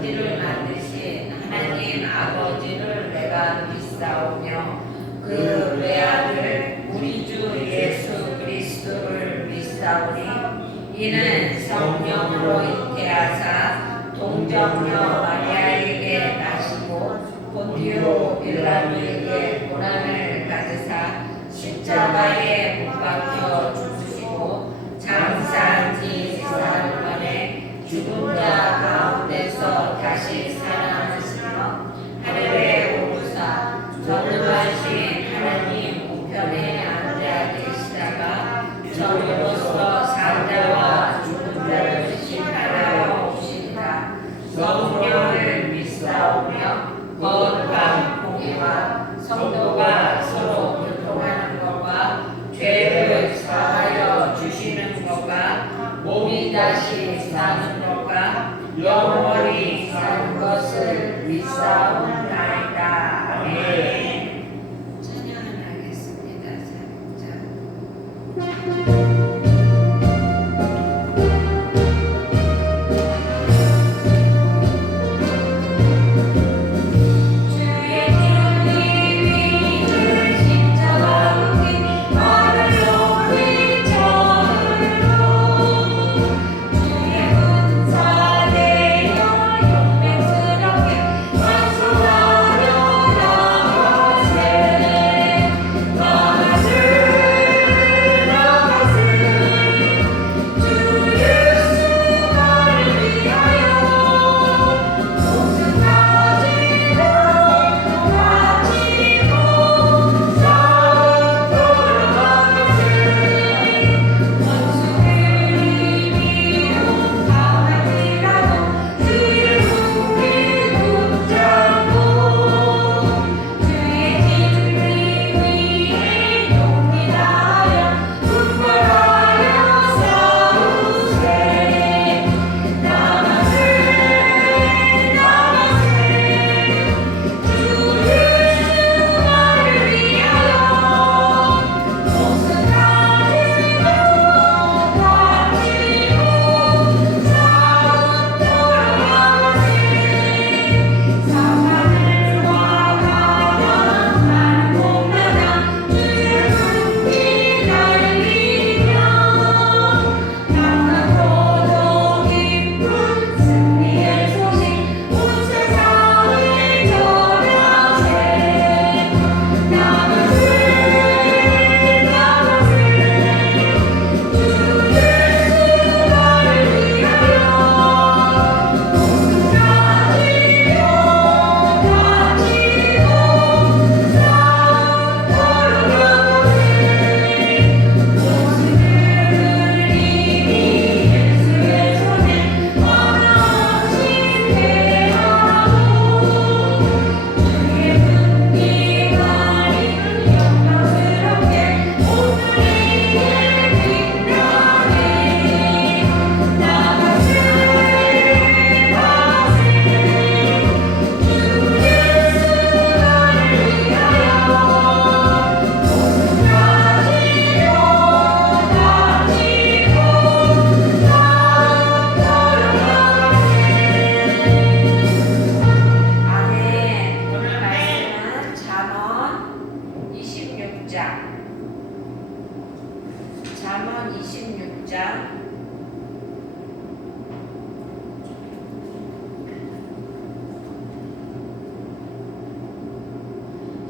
천지를 만드신 하나님 아버지를 내가 믿사오며 그 외아들 우리 주 예수 그리스도를 믿사오니 이는 성령으로 잉태하사 동정녀 마리아에게 나시고 본디오 빌라도에게 고난을 받으사 십자가에 못 박혀 죽으시고 장사한 지 4일 만에 죽은 자 가운데서 다시 살아나시며 하늘에 오르사 전능하신 하나님 우편에 앉아 계시다가 저리로서 산자와 죽은 자를 심판하러 오시리라. 성령을 믿사오며 거룩한 공의와 성도가 서로 교통하는 것과 죄를 사하여 주시는 것과 몸이 다시 사는 것과 영원히 사는 것을 믿사옵나이다. 아멘. 찬양을 하겠습니다. 잠언 26장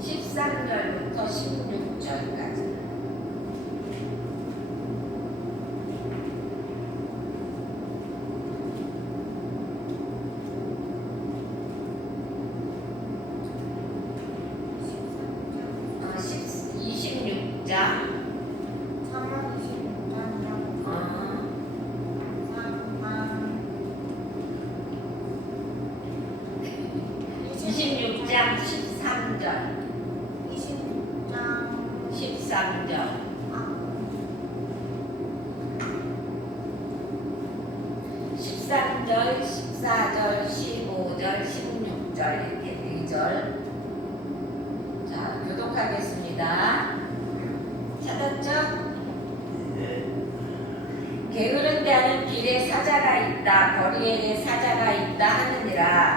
13절부터 16절까지. 장 13절 13절 13절 14절 15절 16절 이렇게 4절. 자, 교독하겠습니다. 찾았죠? 게으른 자는 길에 사자가 있다 거리에 사자가 있다 하느니라.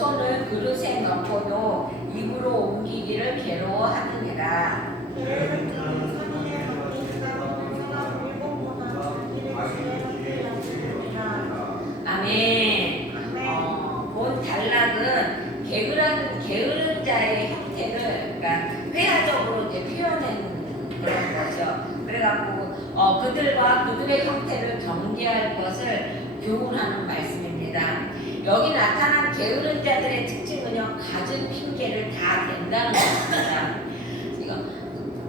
손을 그릇에 넣고도 입으로 옮기기를 괴로워하느니라. 계획은 선인의 걷기 가는 사람 일곱보다 자기를 지혜롭게 여기느니라. 아멘. 아멘. 본 단락은 게으른 자의 형태를 그러니까 회화적으로 이제 표현한 그런 거죠. 그래갖고 그들과 그들의 형태를 경계할 것을 교훈하는 말씀입니다. 여기 나타난 게으른 자들의 특징은요, 가진 핑계를 다 댄다는 것입니다. 이거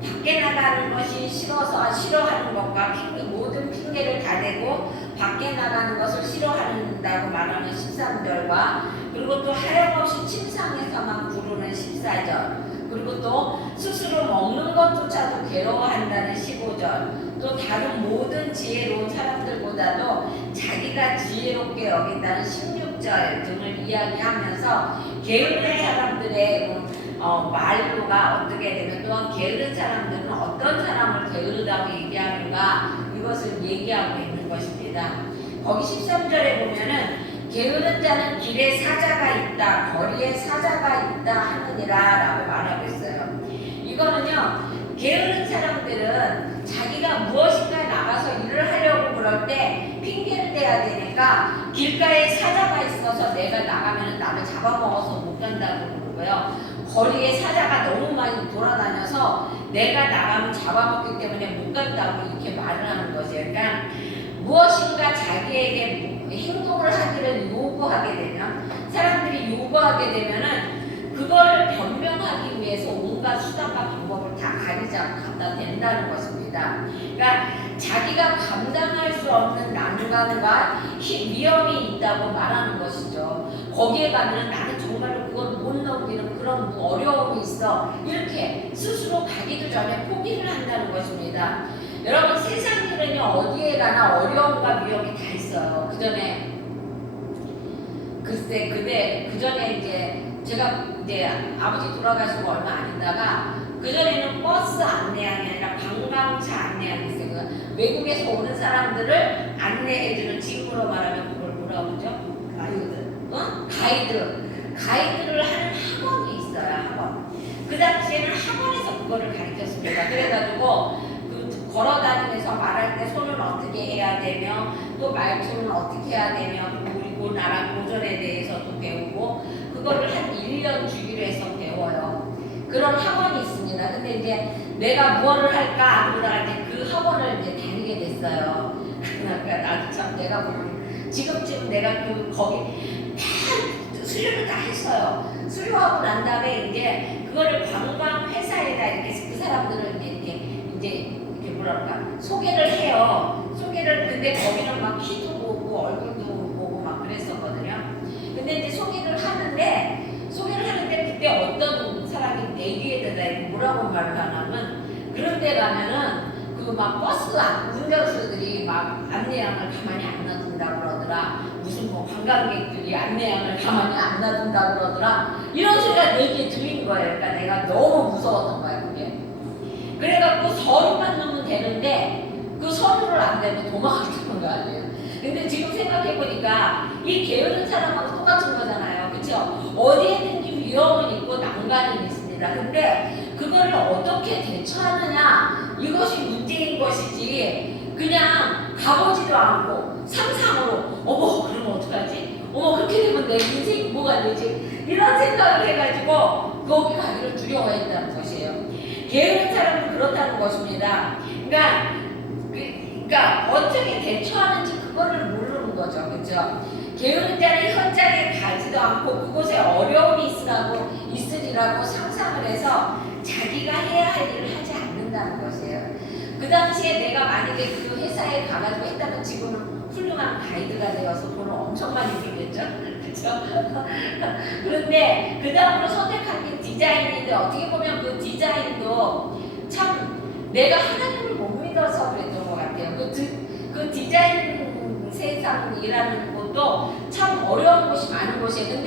밖에 나가는 것이 싫어하는 것과 모든 핑계를 다 대고 밖에 나가는 것을 싫어한다고 말하는 13절과 그리고 또 하염없이 침상에서만 부르는 14절 그리고 또 스스로 먹는 것조차도 괴로워한다는 15절 또 다른 모든 지혜로운 사람들보다도 자기가 지혜롭게 여긴다는 16절 등을 이야기하면서 게으른 사람들의 말로가 어떻게 되면 또한 게으른 사람들은 어떤 사람을 게으르다고 얘기하는가 이것을 얘기하고 있는 것입니다. 거기 13절에 보면은 게으른 자는 길에 사자가 있다, 거리에 사자가 있다 하느니라 라고 말하고 있어요. 이거는요, 게으른 사람들은 자기가 무엇인가 나가서 일을 하려고 그럴 때 핑계를 대야 되니까 길가에 사자가 있어서 내가 나가면 나를 잡아먹어서 못 간다고 그러고요. 거리에 사자가 너무 많이 돌아다녀서 내가 나가면 잡아먹기 때문에 못 간다고 이렇게 말을 하는 거죠. 그러니까 무엇인가 자기에게 행동을 하기를 요구하게 되면 사람들이 요구하게 되면은 그거를 변명하기 위해서 온갖 수단과 방법을 다 가리자고 갖다 댄다는 것입니다. 그러니까 자기가 감당할 수 없는 난관과 위험이 있다고 말하는 것이죠. 거기에 가면 나는 정말로 그걸 못 넘기는 그런 어려움이 있어 이렇게 스스로 가기도 전에 포기를 한다는 것입니다. 여러분 세상 일은요 어디에 가나 어려움과 위험이 다 있어요. 그 전에 이제 제가 이제 아버지 돌아가시고 얼마 안 있다가 그 전에는 버스 안내양이 아니라 관광차 안내양이 있어요. 외국에서 오는 사람들을 안내해주는 지금으로 말하면 그걸 뭐라고 그러죠? 가이드를 하는 학원이 있어요. 학원. 그 당시에는 학원에서 그거를 가르쳤습니다. 그래가지고 걸어다니면서 말할 때 손을 어떻게 해야 되며 또 말투는 어떻게 해야 되며 그리고 나라 고전에 대해서도 배우고 그거를 한 1년 주기로 해서 배워요. 그런 학원이 있습니다. 근데 이제 내가 무엇을 할까 그러다가 이제 그 학원을 이제 다니게 됐어요. 그러니까 나도 참 내가 보면 지금쯤 내가 거기 다 수료를 다 했어요. 수료하고 난 다음에 이제 그거를 관광 회사에다 이렇게 그 사람들을 이제 뭐랄까 소개를 해요. 근데 거기는 막 키도 보고 얼굴도 보고 막 그랬었거든요. 근데 이제 소개를 하는데 그때 어떤 사람이 내 뒤에다가 뭐라고 말을 하냐면 그런 데 가면은 그 막 버스 운전수들이 막 안내양을 가만히 안 놔둔다 그러더라. 무슨 뭐 관광객들이 안내양을 가만히 안 놔둔다 그러더라. 이런 소리가 내게 들린 거예요. 그러니까 내가 너무 무서웠던 거야 그게. 그래갖고 서류만 넣으면 되는데 그 서류를 안 내고 도망갔던 거 아니에요. 근데 지금 생각해보니까 이 게으른 사람하고 똑같은 거잖아요. 그쵸? 어디에든지 위험은 있고 난관은 있습니다. 근데 그거를 어떻게 대처하느냐 이것이 문제인 것이지 그냥 가보지도 않고 상상으로 어머 그러면 어떡하지? 어머 그렇게 되면 내 인생이 뭐가 되지? 이런 생각을 해가지고 거기 가기를 두려워했다는 것이에요. 게으른 사람은 그렇다는 것입니다. 그러니까 어떻게 대처하는지 그거를 모르는 거죠. 그렇죠? 게으른 자는 현장에 가지도 않고 그곳에 어려움이 있으리라고 상상을 해서 자기가 해야 할 일을 하지 않는다는 것이에요. 그 당시에 내가 만약에 그 회사에 가가지고 했다면 지금은 훌륭한 가이드가 되어서 돈을 엄청 많이 벌겠죠? 그렇죠? 그런데 그 다음으로 선택한 게 디자인인데 어떻게 보면 그 디자인도 참 내가 하나님을 못 믿어서 그랬던 것 같아요. 그 디자인 세상이라는 곳도 참 어려운 곳이 많은 곳이에요.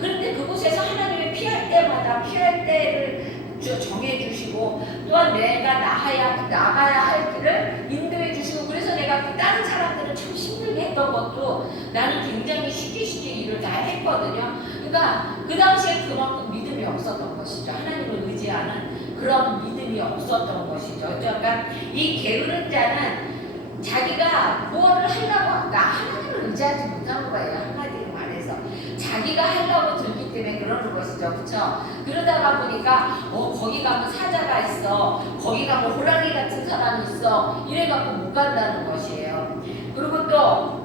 그런데 그곳에서 하나님을 피할 때마다 피할 때를 정해주시고 또한 내가 나가야 할 길을 인도해 주시고 그래서 내가 다른 사람들은 참 힘들게 했던 것도 나는 굉장히 쉽게 일을 다 했거든요. 그러니까 그 당시에 그만큼 믿음이 없었던 것이죠. 하나님을 의지하는 그런 믿음이 없었던 것이죠. 그러니까 이 게으른 자는 자기가 무엇을 하려고 하나님을 의지하지 못하는 거예요. 한마디로 말해서 자기가 하려고 들기 때문에 그러는 것이죠. 그렇죠? 그러다가 보니까 거기 가면 사자가 있어, 거기 가면 호랑이 같은 사람이 있어, 이래갖고 못 간다는 것이에요. 그리고 또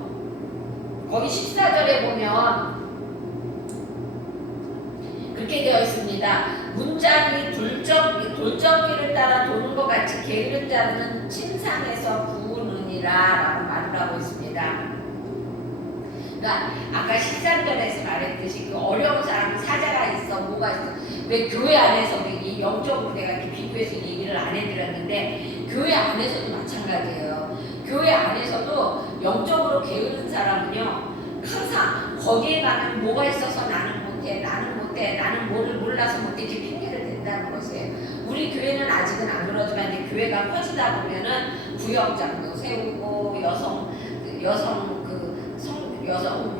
거기 14절에 보면 그렇게 되어 있습니다. 문짝이 돌적기를 따라 도는 것 같이 게으른 자는 침상에서 부으느니라 라고 말을 하고 있습니다. 그러니까 아까 13절에서 말했듯이 그 어려운 사람이 사자가 있어, 뭐가 있어. 왜 교회 안에서 이 영적으로 내가 이렇게 비교해서 얘기를 안 해드렸는데 교회 안에서도 마찬가지예요. 교회 안에서도 영적으로 게으른 사람은요 항상 거기에 가면 뭐가 있어서 나는 못해, 나는 뭐를 몰라서 못해, 이렇게 핑계를 댄다는 것이에요. 우리 교회는 아직은 안 그러지만 이제 교회가 커지다 보면은 구역장도 세우고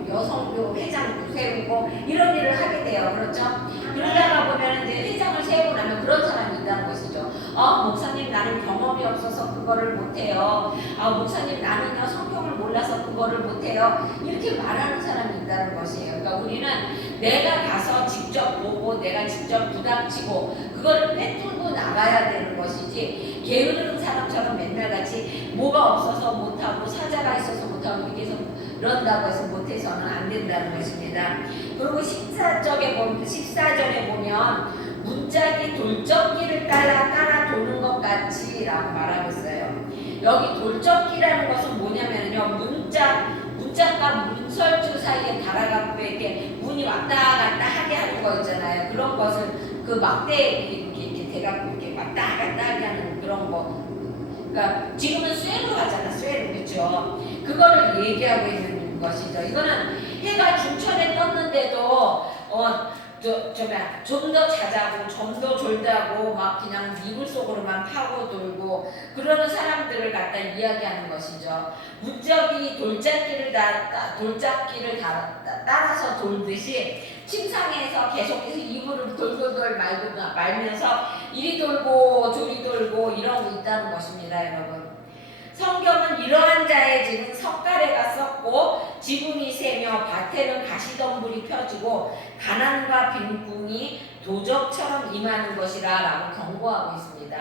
여성교 회장도 세우고 이런 일을 하게 돼요. 그렇죠? 그러다가 보면 이제 회장을 세우고 나면 그런 사람이 있다는 것이죠. 목사님 나는 경험이 없어서 그거를 못해요. 목사님 나는요 성경을 몰라서 그거를 못해요. 이렇게 말하는 사람이 있다는 것이에요. 그러니까 우리는 내가 가서 직접 보고 내가 직접 부닥치고 그거를 빼뚫고 나가야 되는 것이지 게으른 사람처럼 맨날 같이 뭐가 없어서 못하고 사자가 있어서 못하고 이렇게 해서 그런다고 해서 못해서는 안 된다는 것입니다. 그리고 14절에 보면 문짝이 돌적기를 따라 도는 것 같이 라고 말하고 있어요. 여기 돌적기라는 것은 뭐냐면요 문짝과 문설주 사이에 달아갖고 이렇게 문이 왔다 갔다 하게 하는 거 있잖아요. 그런 것을 그 막대에 이렇게 대갖고 이렇게 왔다 갔다 하게 하는 그런 거. 그러니까 지금은 쇠로 하잖아, 쇠로. 그렇죠? 그거를 얘기하고 있는 것이죠. 이거는 해가 중천에 떴는데도 좀 더 자자고 좀 더 졸다고 막 그냥 이불 속으로만 파고들고 그러는 사람들을 갖다 이야기하는 것이죠. 무적이 돌짝기를 따라서 돌듯이 침상에서 계속해서 이불을 돌돌돌 말면서 이리 돌고 저리 돌고 이러고 있다는 것입니다, 여러분. 성경은 이러한 자의 집은 석가래가 썩고 지붕이 새며 밭에는 가시덤불이 펴지고 가난과 빈궁이 도적처럼 임하는 것이라 라고 경고하고 있습니다.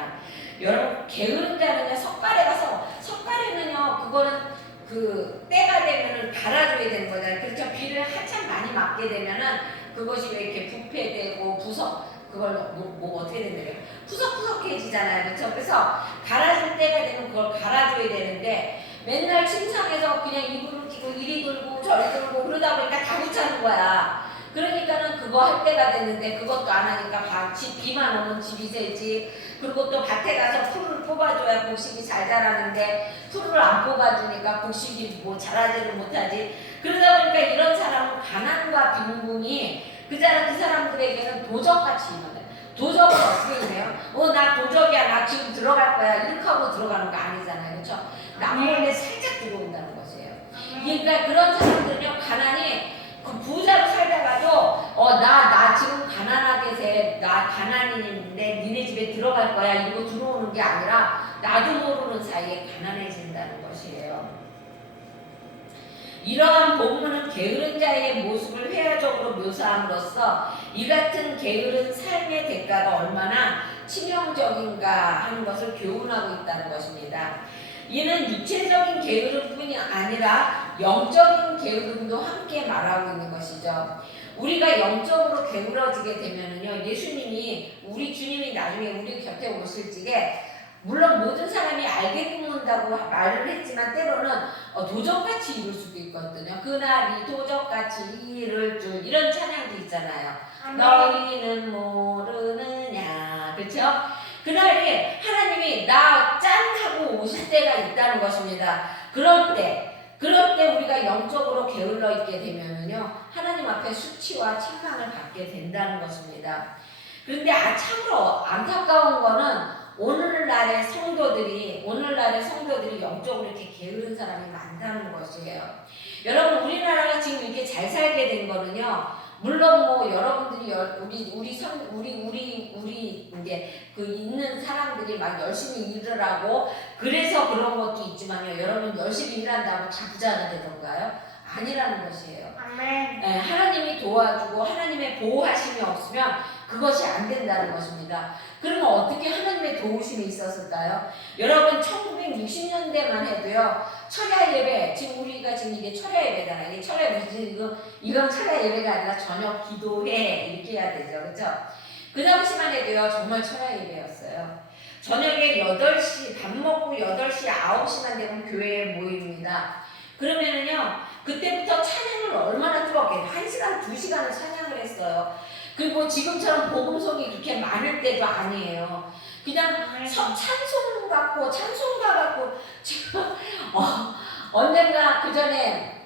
여러분 게으른 자는요 석가래는요 그거는 그 때가 되면은 갈아줘야 되는 거잖아요. 그렇죠? 비를 한참 많이 맞게 되면은 그것이 왜 이렇게 부패되고 그걸 뭐 어떻게 된대요? 푸석푸석해지잖아요. 그렇죠? 그래서 갈아줄 때가 되면 그걸 갈아줘야 되는데 맨날 침상에서 그냥 이불을 끼고 이리 돌고 저리 돌고 그러다 보니까 다 붙잡는 거야. 그러니까는 그거 할 때가 됐는데 그것도 안 하니까 비만 오면 집이 새지. 그리고 또 밭에 가서 풀을 뽑아줘야 곡식이 잘 자라는데 풀을 안 뽑아주니까 곡식이 뭐 자라지를 못하지. 그러다 보니까 이런 사람은 가난과 빈궁이 그 사람들에게는 도적같이 임하네. 도적은 어떻게 해요? 나 도적이야. 나 지금 들어갈 거야. 이렇게 하고 들어가는 거 아니잖아요. 그렇죠? 남몰래 살짝 들어온다는 것이에요. 그러니까 그런 사람들은요, 가난이 그 부자로 살다가도 나 지금 가난하게 나 가난인인데 니네 집에 들어갈 거야. 이러고 들어오는 게 아니라 나도 모르는 사이에 가난해진다는 것이에요. 이러한 본문은 게으른 자의 모습을 회화적으로 묘사함으로써 이 같은 게으른 삶의 대가가 얼마나 치명적인가 하는 것을 교훈하고 있다는 것입니다. 이는 육체적인 게으름뿐이 아니라 영적인 게으름도 함께 말하고 있는 것이죠. 우리가 영적으로 게으러지게 되면은요, 우리 주님이 나중에 우리 곁에 오실 적에 물론 모든 사람이 알게 듣는다고 말을 했지만 때로는 도적같이 이룰 수도 있거든요. 그날이 도적같이 이룰 줄 이런 찬양도 있잖아요. 너희는 모르느냐. 그렇죠? 그날이 하나님이 나 짠 하고 오실 때가 있다는 것입니다. 그럴 때 우리가 영적으로 게을러 있게 되면은요, 하나님 앞에 수치와 책망을 받게 된다는 것입니다. 그런데 참으로 안타까운 거는 오늘날의 성도들이 영적으로 이렇게 게으른 사람이 많다는 것이에요. 여러분, 우리나라가 지금 이렇게 잘 살게 된 거는요, 물론 뭐 여러분들이 우리 이제 그 있는 사람들이 막 열심히 일을 하고 그래서 그런 것도 있지만요. 여러분 열심히 일한다고 다 부자가 되던가요? 아니라는 것이에요. 아멘. 예, 하나님이 도와주고 하나님의 보호하심이 없으면 그것이 안 된다는 것입니다. 그러면 어떻게 하나님의 도우심이 있었을까요? 여러분 1960년대만 해도요. 철야 예배, 지금 우리가 지금 이게 철야 예배잖아요. 이게 철야 예배, 이건 철야 예배가 아니라 저녁 기도회 이렇게 해야 되죠. 그렇죠? 그 당시만 해도요. 정말 철야 예배였어요. 저녁에 8시, 밥 먹고 8시, 9시만 되면 교회에 모입니다. 그러면은요, 그때부터 찬양을 얼마나 뜨겁게, 1시간, 2시간을 찬양을 했어요. 그리고 지금처럼 복음송이 그렇게 많을 때도 아니에요. 그냥 찬송 갖고, 찬송가 갖고, 지금, 언젠가 그 전에,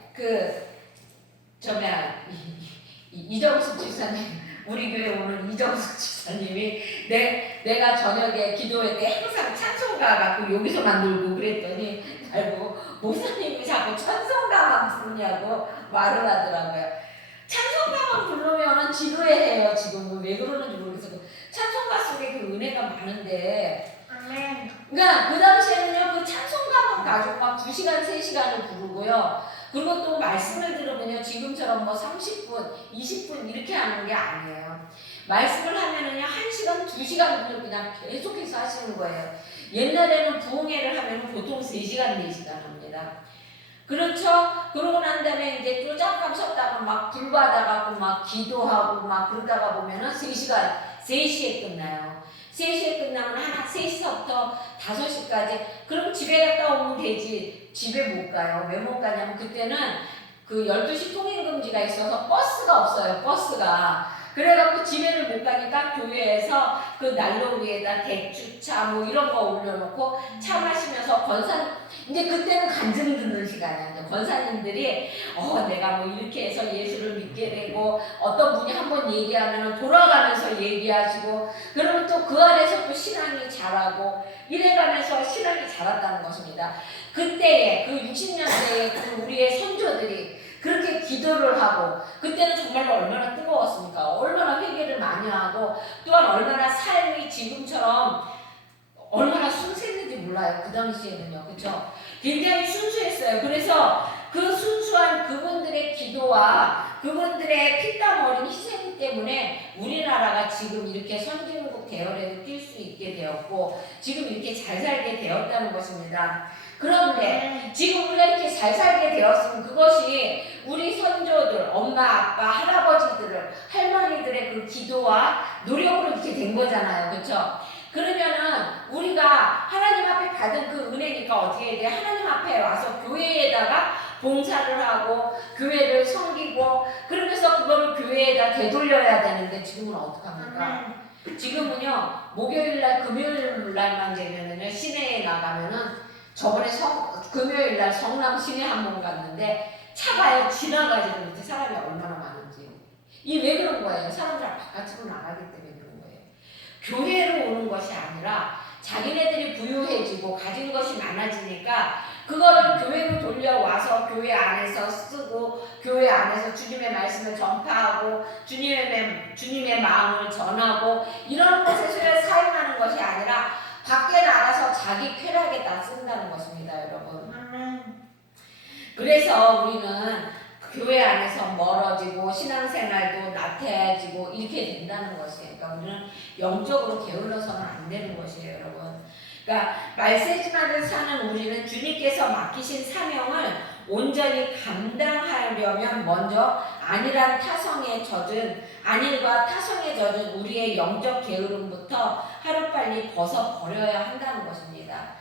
이정숙 집사님, 우리 교회 오는 이정숙 집사님이 내가 저녁에 기도회 때 항상 찬송가 갖고 여기서만 놀고 그랬더니 알고 목사님이 자꾸 찬송가만 부르냐고 말을 하더라고요. 찬송가만 부르면은 지루해해요. 지금 왜 그러는지 모르겠어요. 찬송가 속에 그 은혜가 많은데. 아멘. 그러니까 그 당시에는요 그 찬송가만 가지고 막 2시간, 3시간을 부르고요. 그리고 또 말씀을 들으면요 지금처럼 뭐 30분, 20분 이렇게 하는 게 아니에요. 말씀을 하면은요 1시간, 2시간을 그냥 계속해서 하시는 거예요. 옛날에는 부흥회를 하면 보통 3시간, 4시간 합니다. 그렇죠? 그러고 난 다음에 이제 또 잠깐 쉬었다가 막 불 받아가고 막 기도하고 막 그러다가 보면은 3시에 끝나요. 3시에 끝나면 3시부터 5시까지 그럼 집에 갔다 오면 되지. 집에 못 가요. 왜 못 가냐면 그때는 그 12시 통행금지가 있어서 버스가 없어요. 버스가. 그래갖고 집에를 못 가니까 교회에서 그 난로 위에다 대추차 뭐 이런 거 올려놓고 차 마시면서 이제 그때는 간증 듣는 시간이야. 이제 권사님들이 내가 뭐 이렇게 해서 예수를 믿게 되고 어떤 분이 한번 얘기하면 돌아가면서 얘기하시고 그러면 또 그 안에서 또 신앙이 자라고 이래가면서 신앙이 자랐다는 것입니다. 그때에 그 60년대에 그 우리의 선조들이 그렇게 기도를 하고 그때는 정말로 얼마나 뜨거웠습니까? 얼마나 회개를 많이 하고 또한 얼마나 삶이 지금처럼 얼마나 순수했는지 몰라요. 그 당시에는요. 그렇죠? 굉장히 순수했어요. 그래서 그 순수한 그분들의 기도와 그분들의 피땀 어린 희생 때문에 우리나라가 지금 이렇게 선진국 대열에 뛸 수 있게 되었고 지금 이렇게 잘 살게 되었다는 것입니다. 그런데 지금 우리가 이렇게 잘 살게 되었으면 그것이 우리 선조들, 엄마, 아빠, 할아버지들, 할머니들의 그 기도와 노력으로 이렇게 된 거잖아요. 그렇죠? 그러면은 우리가 하나님 앞에 받은 그 은혜니까 어떻게 해야 돼? 하나님 앞에 와서 교회에다가 봉사를 하고 교회를 섬기고 그러면서 그거를 교회에다 되돌려야 되는데 지금은 어떡합니까? 지금은요 목요일날 금요일날만 되면은 시내에 나가면은 저번에 금요일날 성남 시내 한번 갔는데 차가요 지나가지도 못해 사람이 얼마나 많은지. 이 왜 그런 거예요? 사람들 바깥으로 나가기 때문에 그런 거예요. 교회로 오는 것이 아니라 자기네들이 부유해지고 가진 것이 많아지니까 그거를 교회로 돌려와서 교회 안에서 쓰고 교회 안에서 주님의 말씀을 전파하고 주님의 마음을 전하고 이런 것에 사용하는 것이 아니라 밖에 나가서 자기 쾌락에다 쓴다는 것입니다, 여러분. 그래서 우리는 교회 안에서 멀어지고 신앙생활도 나태해지고 이렇게 된다는 것이에요. 그러니까 우리는 영적으로 게을러서는 안 되는 것이에요, 여러분. 그러니까 말세지만을 사는 우리는 주님께서 맡기신 사명을 온전히 감당하려면 먼저 안일과 타성에 젖은 우리의 영적 게으름부터 하루빨리 벗어버려야 한다는 것입니다.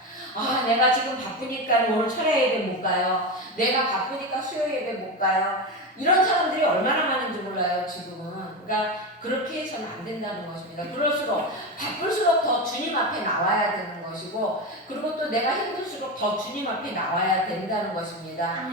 내가 지금 바쁘니까 오늘 철야 예배 못 가요. 내가 바쁘니까 수요 예배 못 가요. 이런 사람들이 얼마나 많은지 몰라요, 지금은. 그러니까 그렇게 해서는 안 된다는 것입니다. 그럴수록 바쁠수록 더 주님 앞에 나와야 되는 것이고 그리고 또 내가 힘들수록 더 주님 앞에 나와야 된다는 것입니다.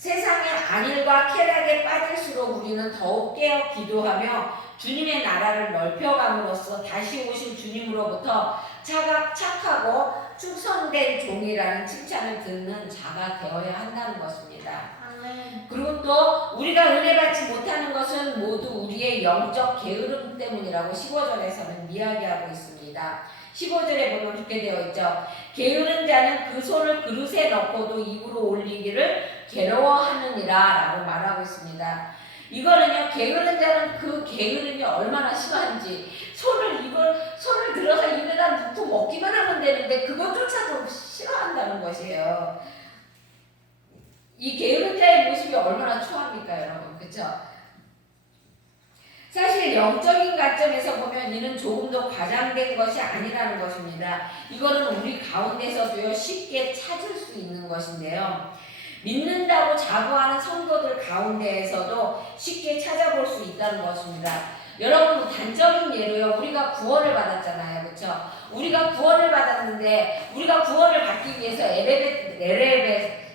세상의 안일과 쾌락에 빠질수록 우리는 더욱 깨어 기도하며 주님의 나라를 넓혀감으로써 다시 오실 주님으로부터 착하고 충성된 종이라는 칭찬을 듣는 자가 되어야 한다는 것입니다. 아멘. 그리고 또 우리가 은혜 받지 못하는 것은 모두 우리의 영적 게으름 때문이라고 15절에서는 이야기하고 있습니다. 15절에 보면 그렇게 되어 있죠. 게으른 자는 그 손을 그릇에 넣고도 입으로 올리기를 괴로워하느니라 라고 말하고 있습니다. 이거는요, 게으른 자는 그 게으름이 얼마나 심한지 손을 들어서 입에다 넣고 먹기만 하면 되는데 그것조차도 싫어한다는 것이에요. 이 게으른 자의 모습이 얼마나 추합니까, 여러분? 그렇죠? 사실 영적인 관점에서 보면 이는 조금도 과장된 것이 아니라는 것입니다. 이거는 우리 가운데서도요 쉽게 찾을 수 있는 것인데요. 믿는다고 자부하는 성도들 가운데에서도 쉽게 찾아볼 수 있다는 것입니다. 여러분, 단적인 예로요, 우리가 구원을 받았잖아요, 그렇죠? 우리가 구원을 받았는데 우리가 구원을 받기 위해서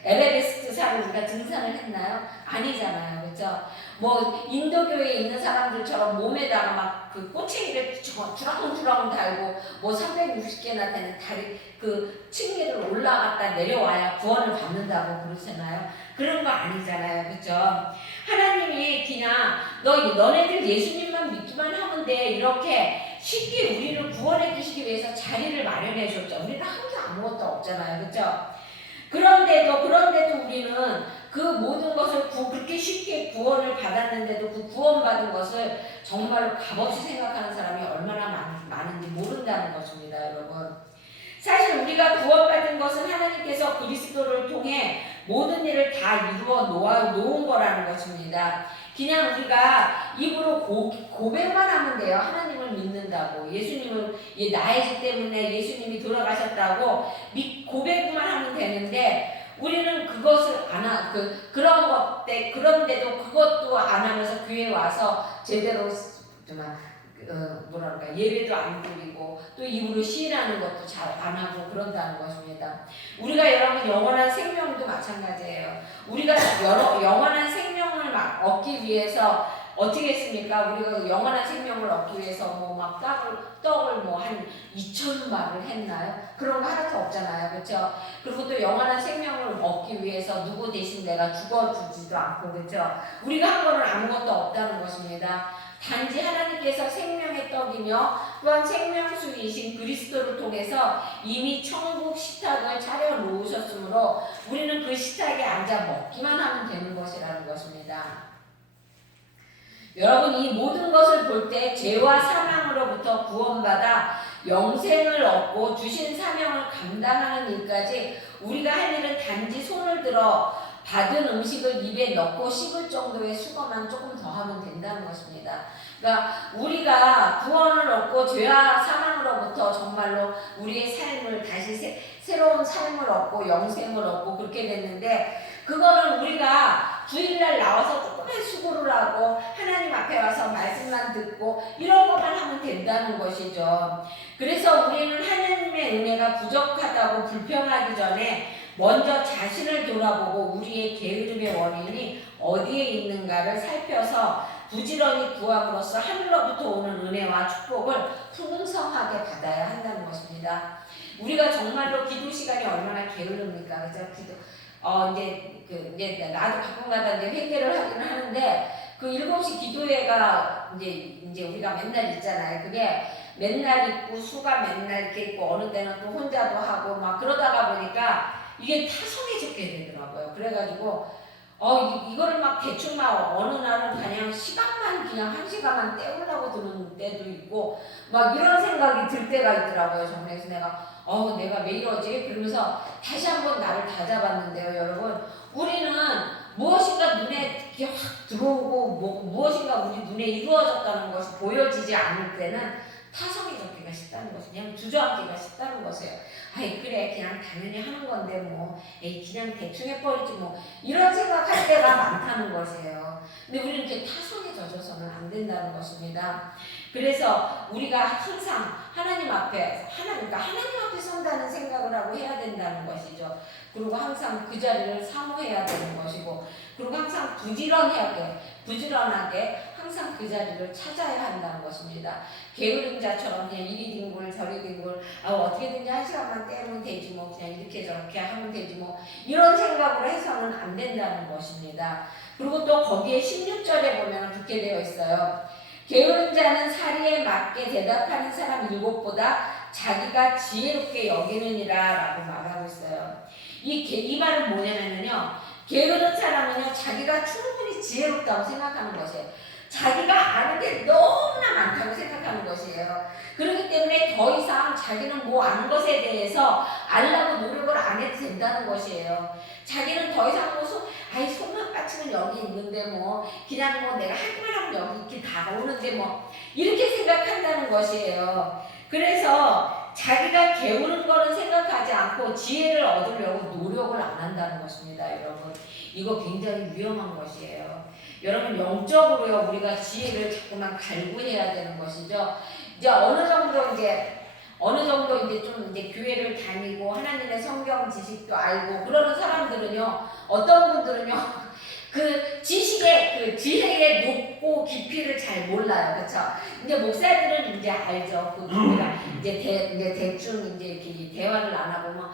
에베레스트산을 우리가 등산을 했나요? 아니잖아요, 그렇죠? 뭐 인도교에 있는 사람들처럼 몸에다가 막 그 꼬챙이를 주렁주렁 달고 뭐 360개나 되는 다리 그 층계를 올라갔다 내려와야 구원을 받는다고 그러잖아요. 그런 거 아니잖아요, 그렇죠? 하나님이 그냥 너네들 예수님만 믿기만 하면 돼 이렇게 쉽게 우리를 구원해 주시기 위해서 자리를 마련해 줬죠. 우리는 한 게 아무것도 없잖아요, 그렇죠? 그런데도 우리는 그 모든 것을 그렇게 쉽게 구원을 받았는데도 그 구원받은 것을 정말로 값없이 생각하는 사람이 얼마나 많은지 모른다는 것입니다, 여러분. 사실 우리가 구원받은 것은 하나님께서 그리스도를 통해 모든 일을 다 이루어 놓은 거라는 것입니다. 그냥 우리가 입으로 고백만 하면 돼요. 하나님을 믿는다고, 예수님을 나의 죄 때문에 예수님이 돌아가셨다고 고백만 하면 되는데 우리는 그것을 그런데도 그것도 안 하면서 교회에 와서 제대로 예배도 안 드리고 또 입으로 시인하는 것도 잘 안 하고 그런다는 것입니다. 우리가 여러분 영원한 생명도 마찬가지예요. 우리가 영원한 생명을 얻기 위해서 어떻게 했습니까? 우리가 영원한 생명을 얻기 위해서 뭐 막 떡을 뭐 한 2,000마를 했나요? 그런 거 하나도 없잖아요, 그렇죠? 그리고 또 영원한 생명을 얻기 위해서 누구 대신 내가 죽어주지도 않고, 그렇죠? 우리가 한 거는 아무것도 없다는 것입니다. 단지 하나님께서 생명의 떡이며 또한 생명수이신 그리스도를 통해서 이미 천국 식탁을 차려놓으셨으므로 우리는 그 식탁에 앉아 먹기만 하면 되는 것이라는 것입니다. 여러분, 이 모든 것을 볼 때 죄와 사망으로부터 구원받아 영생을 얻고 주신 사명을 감당하는 일까지 우리가 할 일은 단지 손을 들어 받은 음식을 입에 넣고 씹을 정도의 수고만 조금 더 하면 된다는 것입니다. 그러니까 우리가 구원을 얻고 죄와 사망으로부터 정말로 우리의 삶을 다시 새로운 삶을 얻고 영생을 얻고 그렇게 됐는데, 그거는 우리가 주일날 나와서 조금의 수고를 하고 하나님 앞에 와서 말씀만 듣고 이런 것만 하면 된다는 것이죠. 그래서 우리는 하나님의 은혜가 부족하다고 불평하기 전에 먼저 자신을 돌아보고 우리의 게으름의 원인이 어디에 있는가를 살펴서 부지런히 구함으로써 하늘로부터 오는 은혜와 축복을 풍성하게 받아야 한다는 것입니다. 우리가 정말로 기도 시간이 얼마나 게으릅니까? 그죠? 이제 나도 가끔가다 이제 회개를 하기는 하는데 그 7시 기도회가 이제 우리가 맨날 있잖아요. 그게 맨날 있고 수가 맨날 이렇게 있고 어느 때는 또 혼자도 하고 막 그러다가 보니까 이게 타성해지게 되더라고요. 그래가지고 이거를 막 대충 막 어느 날은 그냥 시간만 그냥 1시간만 때우려고 드는 때도 있고 막 이런 생각이 들 때가 있더라고요. 정말. 그래서 내가 왜 이러지? 그러면서 다시 한번 나를 다잡았는데요, 여러분. 우리는 무엇인가 눈에 이렇게 확 들어오고 무엇인가 우리 눈에 이루어졌다는 것이 보여지지 않을 때는 타성이 잡기가 쉽다는 것이, 그냥 주저앉기가 쉽다는 것이에요. 아이 그래 그냥 당연히 하는 건데 뭐 그냥 대충 해버리지 뭐 이런 생각할 때가 많다는 것이에요. 근데 우리는 이렇게 타성에 젖어서는 안 된다는 것입니다. 그래서 우리가 항상 하나님 앞에 그러니까 하나님 앞에 선다는 생각을 하고 해야 된다는 것이죠. 그리고 항상 그 자리를 사모해야 되는 것이고, 그리고 항상 부지런하게 항상 그 자리를 찾아야 한다는 것입니다. 게으른 자처럼 그냥 이리 뒹굴 저리 뒹굴 어떻게든지 한 시간만 때우면 되지 뭐 그냥 이렇게 저렇게 하면 되지 뭐 이런 생각으로 해서는 안 된다는 것입니다. 그리고 또 거기에 16절에 보면 그렇게 되어 있어요. 게으른 자는 사리에 맞게 대답하는 사람 7보다 자기가 지혜롭게 여기느니라 라고 말하고 있어요. 이 말은 뭐냐면요, 게으른 사람은요 자기가 충분히 지혜롭다고 생각하는 것이에요. 자기가 아는 게 너무나 많다고 생각하는 것이에요. 그렇기 때문에 더 이상 자기는 뭐 아는 것에 대해서 알려고 노력을 안 해도 된다는 것이에요. 자기는 더 이상 손만 빠치면 여기 있는데 뭐 그냥 뭐 내가 하기만 하면 여기 이렇게 다 오는데 뭐 이렇게 생각한다는 것이에요. 그래서 자기가 게으른 거는 생각하지 않고 지혜를 얻으려고 노력을 안 한다는 것입니다. 여러분, 이거 굉장히 위험한 것이에요. 여러분, 영적으로요 우리가 지혜를 자꾸만 갈구해야 되는 것이죠. 이제 어느 정도 이제 좀 이제 교회를 다니고 하나님의 성경 지식도 알고 그러는 사람들은요, 어떤 분들은요 그 지식의 그 지혜의 높고 깊이를 잘 몰라요, 그렇죠? 이제 목사들은 이제 알죠. 그 우리가 이제 대충 이제 이렇게 대화를 나눠보면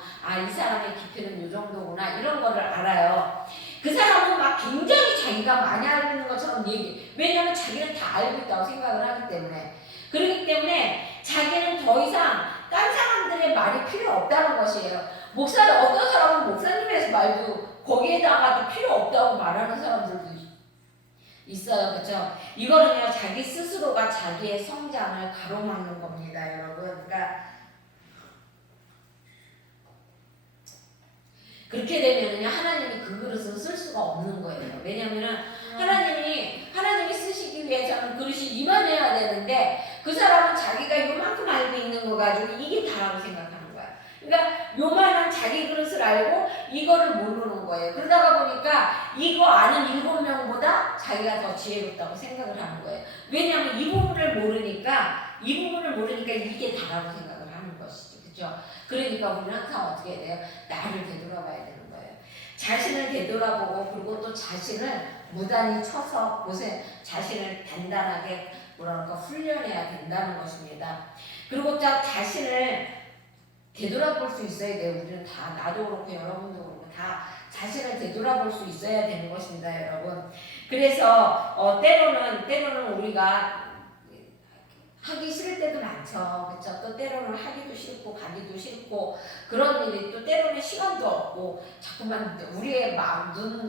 이 사람의 깊이는 이 정도구나 이런 거를 알아요. 그 사람은 막 굉장히 자기가 많이 알고 있는 것처럼 왜냐하면 자기는 다 알고 있다고 생각을 하기 때문에. 그렇기 때문에 자기는 더 이상 딴 사람들의 말이 필요 없다는 것이에요. 어떤 사람은 목사님의 말도 거기에다가도 필요 없다고 말하는 사람들도 있어요. 그렇죠? 이거는요 자기 스스로가 자기의 성장을 가로막는 겁니다, 여러분. 그러니까 그렇게 되면은요 하나님이 그 그릇을 쓸 수가 없는 거예요. 왜냐면은 하나님이 쓰시기 위해서는 그릇이 이만해야 되는데 그 사람은 자기가 요만큼 알고 있는 거 가지고 이게 다라고 생각하는 거야. 그러니까 요만한 자기 그릇을 알고 이거를 모르는 거예요. 그러다가 보니까 이거 아는 7명보다 자기가 더 지혜롭다고 생각을 하는 거예요. 왜냐하면 이 부분을 모르니까 이게 다라고 생각을 하는 것이죠. 그렇죠? 그러니까 우리는 항상 어떻게 해야 돼요? 나를 되돌아봐야 되는 거예요. 자신을 되돌아보고, 그리고 또 자신을 무단히 쳐서 자신을 단단하게 훈련해야 된다는 것입니다. 그리고 자신을 되돌아볼 수 있어야 돼요. 우리는 다, 나도 그렇고 여러분도 그렇고 다 자신을 되돌아볼 수 있어야 되는 것입니다, 여러분. 그래서 때로는 우리가 하기 싫을 때도 많죠. 그렇죠? 또 때로는 하기도 싫고 가기도 싫고 그런 일이 또 때로는 시간도 없고 자꾸만 우리의 마음은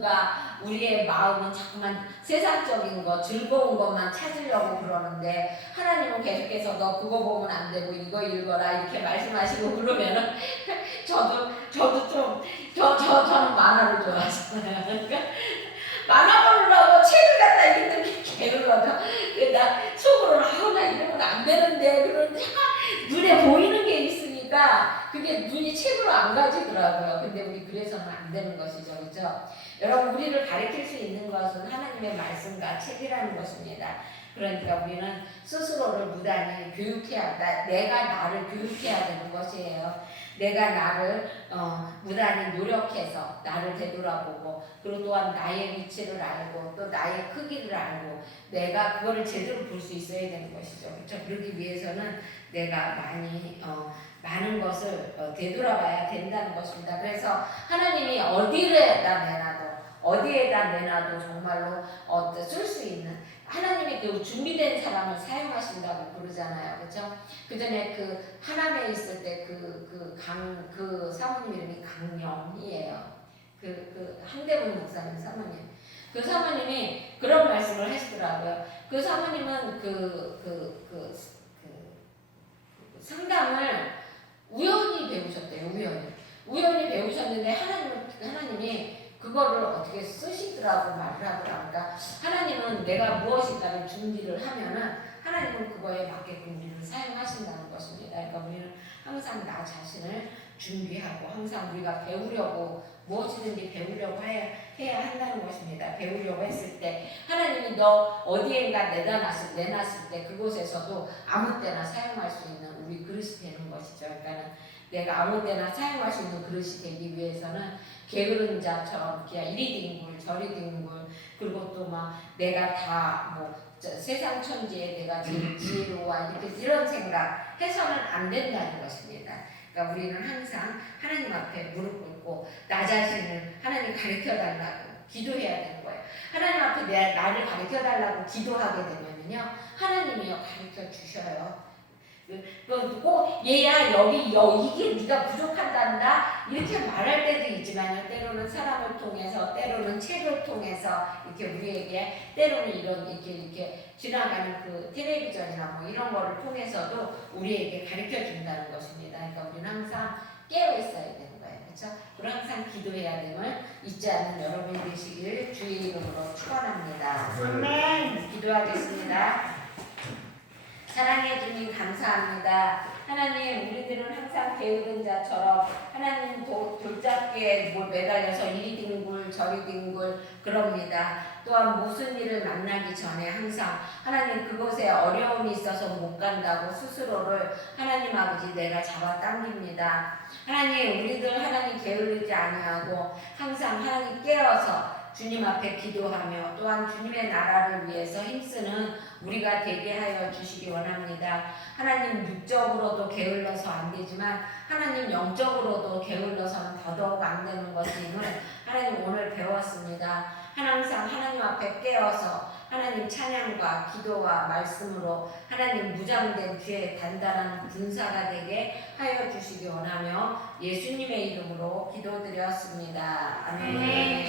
자꾸만 세상적인 거, 즐거운 것만 찾으려고 그러는데 하나님은 계속해서 너 그거 보면 안 되고 이거 읽어라 이렇게 말씀하시고 그러면은 저는 만화를 좋아하잖아요. 그러니까 만화 보려고 책을 갖다 읽는 게 게을러져. 나 속으로는 나 이러면 안 되는데 그런데 눈에 보이는 게 있으니까 그게 눈이 책으로 안 가지더라고요. 근데 우리 그래서는 안 되는 것이죠, 그렇죠? 여러분, 우리를 가르칠 수 있는 것은 하나님의 말씀과 책이라는 것입니다. 그러니까 우리는 스스로를 무단히 내가 나를 교육해야 되는 것이에요. 내가 나를 무단히 노력해서 나를 되돌아보고, 그리고 또한 나의 위치를 알고 또 나의 크기를 알고 내가 그거를 제대로 볼 수 있어야 되는 것이죠. 그렇죠? 그러기 위해서는 내가 많은 것을 되돌아봐야 된다는 것입니다. 그래서 하나님이 어디에다 내놔도 정말로 쓸 수 있는 하나님의 그 준비된 사람을 사용하신다고 그러잖아요. 그렇죠? 그 전에 그 하남에 있을 때 그 사모님 이름이 강영이에요. 그 한대문 목사님 사모님. 그 사모님이 그런 말씀을 하시더라고요. 그 사모님은 상담을 우연히 배우셨대요. 우연히 배우셨는데 하나님이 그거를 어떻게 쓰시더라고 말을 하더라고요. 하나님은 내가 무엇인가를 준비를 하면은 하나님은 그거에 맞게끔 우리를 사용하신다는 것입니다. 그러니까 우리는 항상 나 자신을 준비하고 항상 우리가 배우려고 무엇이든지 배우려고 해야 한다는 것입니다. 배우려고 했을 때 하나님이 너 어디엔가 내놨을 때 그곳에서도 아무 때나 사용할 수 있는 우리 그릇이 되는 것이죠. 그러니까는 내가 아무 때나 사용할 수 있는 그릇이 되기 위해서는 게으른 자처럼 그냥 이리 뒹굴 저리 뒹굴 그리고 또 막 내가 다 뭐 세상 천지에 내가 제일 지혜로워 이렇게 이런 생각 해서는 안 된다는 것입니다. 그러니까 우리는 항상 하나님 앞에 무릎 꿇고 나 자신을 하나님 가르쳐 달라고 기도해야 되는 거예요. 하나님 앞에 나를 가르쳐 달라고 기도하게 되면요 하나님이요 가르쳐 주셔요. 꼭 얘야 이게 네가 부족하단다 이렇게 말할 때도 있지만 때로는 사람을 통해서 때로는 책을 통해서 이렇게 우리에게 때로는 이렇게 지나가는 그 텔레비전이나 뭐 이런 거를 통해서도 우리에게 가르쳐 준다는 것입니다. 그러니까 우리는 항상 깨어 있어야 되는 거예요. 그렇죠? 그리고 항상 기도해야 됨을 잊지 않는 여러분이 되시길 주의 이름으로 축원합니다. 아멘. 기도하겠습니다. 사랑해 주님 감사합니다. 하나님 우리들은 항상 게으른 자처럼 하나님 돌잡기에 매달려서 이리 뒹굴 저리 뒹굴 그럽니다. 또한 무슨 일을 만나기 전에 항상 하나님 그곳에 어려움이 있어서 못 간다고 스스로를 하나님 아버지 내가 잡아당깁니다. 하나님 우리들 하나님 게으르지 아니하고 항상 하나님 깨어서 주님 앞에 기도하며 또한 주님의 나라를 위해서 힘쓰는 우리가 되게 하여 주시기 원합니다. 하나님 육적으로도 게을러서 안 되지만 하나님 영적으로도 게을러서는 더더욱 안 되는 것임을 하나님 오늘 배웠습니다. 항상 하나님 앞에 깨어서 하나님 찬양과 기도와 말씀으로 하나님 무장된 귀에 단단한 군사가 되게 하여 주시기 원하며 예수님의 이름으로 기도드렸습니다. 아멘.